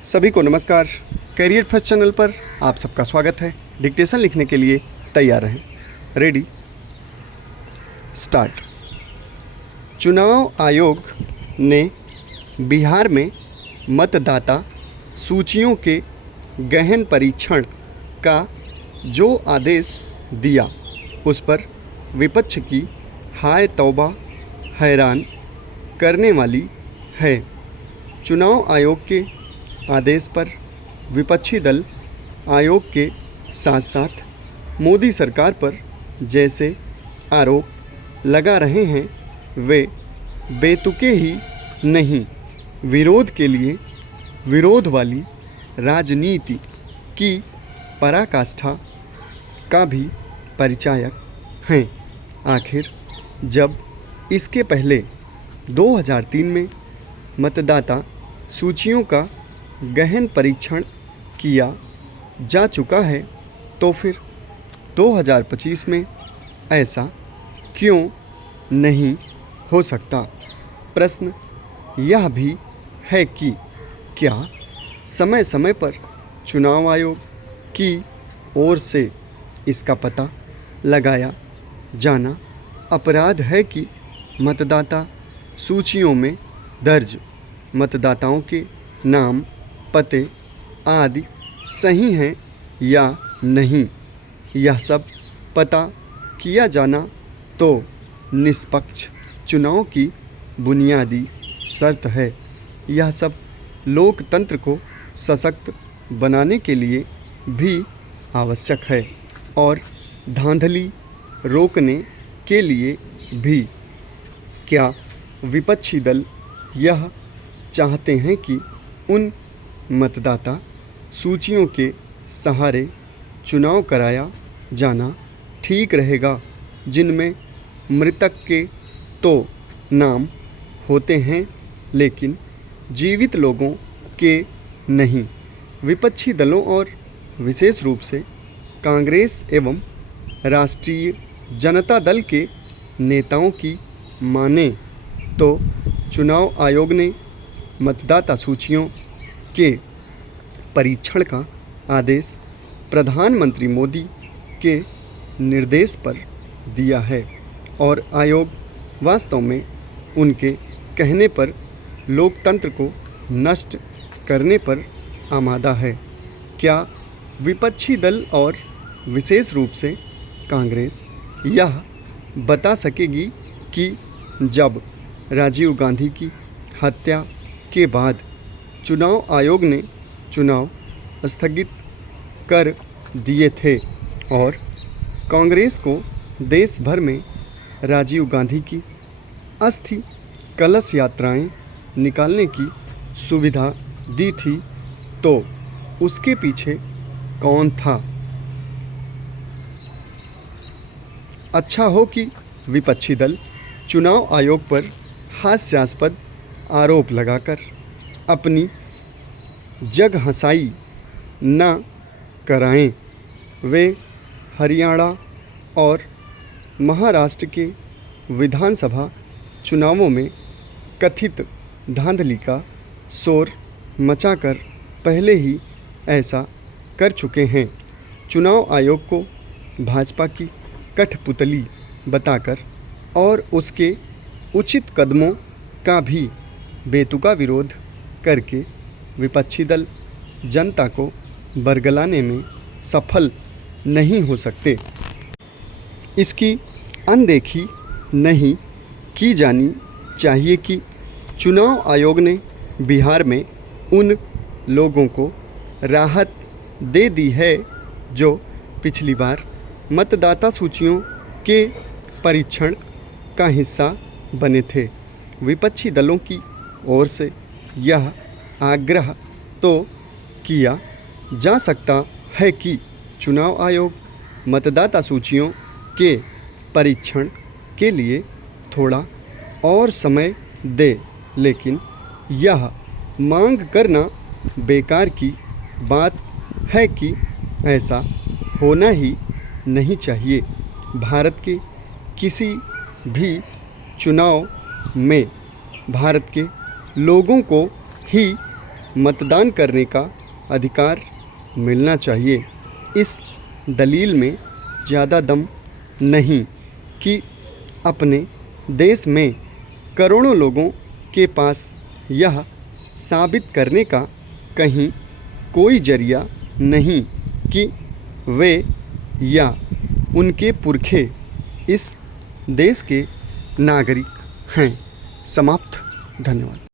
सभी को नमस्कार। करियर फर्स्ट चैनल पर आप सबका स्वागत है। डिक्टेशन लिखने के लिए तैयार रहें। Ready start. चुनाव आयोग ने बिहार में मतदाता सूचियों के गहन परीक्षण का जो आदेश दिया उस पर विपक्ष की हाय तौबा हैरान करने वाली है। चुनाव आयोग के आदेश पर विपक्षी दल आयोग के साथ साथ मोदी सरकार पर जैसे आरोप लगा रहे हैं वे बेतुके ही नहीं, विरोध के लिए विरोध वाली राजनीति की पराकाष्ठा का भी परिचायक हैं। आखिर जब इसके पहले 2003 में मतदाता सूचियों का गहन परीक्षण किया जा चुका है तो फिर 2025 में ऐसा क्यों नहीं हो सकता। प्रश्न यह भी है कि क्या समय समय पर चुनाव आयोग की ओर से इसका पता लगाया जाना अपराध है कि मतदाता सूचियों में दर्ज मतदाताओं के नाम पते आदि सही हैं या नहीं। यह सब पता किया जाना तो निष्पक्ष चुनाव की बुनियादी शर्त है। यह सब लोकतंत्र को सशक्त बनाने के लिए भी आवश्यक है और धांधली रोकने के लिए भी। क्या विपक्षी दल यह चाहते हैं कि उन मतदाता सूचियों के सहारे चुनाव कराया जाना ठीक रहेगा जिनमें मृतक के तो नाम होते हैं लेकिन जीवित लोगों के नहीं। विपक्षी दलों और विशेष रूप से कांग्रेस एवं राष्ट्रीय जनता दल के नेताओं की माने तो चुनाव आयोग ने मतदाता सूचियों के परीक्षण का आदेश प्रधानमंत्री मोदी के निर्देश पर दिया है और आयोग वास्तव में उनके कहने पर लोकतंत्र को नष्ट करने पर आमादा है। क्या विपक्षी दल और विशेष रूप से कांग्रेस यह बता सकेगी कि जब राजीव गांधी की हत्या के बाद चुनाव आयोग ने चुनाव स्थगित कर दिए थे और कांग्रेस को देश भर में राजीव गांधी की अस्थि कलश यात्राएं निकालने की सुविधा दी थी तो उसके पीछे कौन था? अच्छा हो कि विपक्षी दल चुनाव आयोग पर हास्यास्पद आरोप लगाकर अपनी जग हंसाई न कराएं। वे हरियाणा और महाराष्ट्र के विधानसभा चुनावों में कथित धांधली का शोर मचाकर पहले ही ऐसा कर चुके हैं। चुनाव आयोग को भाजपा की कठपुतली बताकर और उसके उचित कदमों का भी बेतुका विरोध करके विपक्षी दल जनता को बरगलाने में सफल नहीं हो सकते। इसकी अनदेखी नहीं की जानी चाहिए कि चुनाव आयोग ने बिहार में उन लोगों को राहत दे दी है जो पिछली बार मतदाता सूचियों के परीक्षण का हिस्सा बने थे। विपक्षी दलों की ओर से यह आग्रह तो किया जा सकता है कि चुनाव आयोग मतदाता सूचियों के परीक्षण के लिए थोड़ा और समय दे, लेकिन यह मांग करना बेकार की बात है कि ऐसा होना ही नहीं चाहिए। भारत के किसी भी चुनाव में भारत के लोगों को ही मतदान करने का अधिकार मिलना चाहिए। इस दलील में ज़्यादा दम नहीं कि अपने देश में करोड़ों लोगों के पास यह साबित करने का कहीं कोई जरिया नहीं कि वे या उनके पुरखे इस देश के नागरिक हैं। समाप्त। धन्यवाद।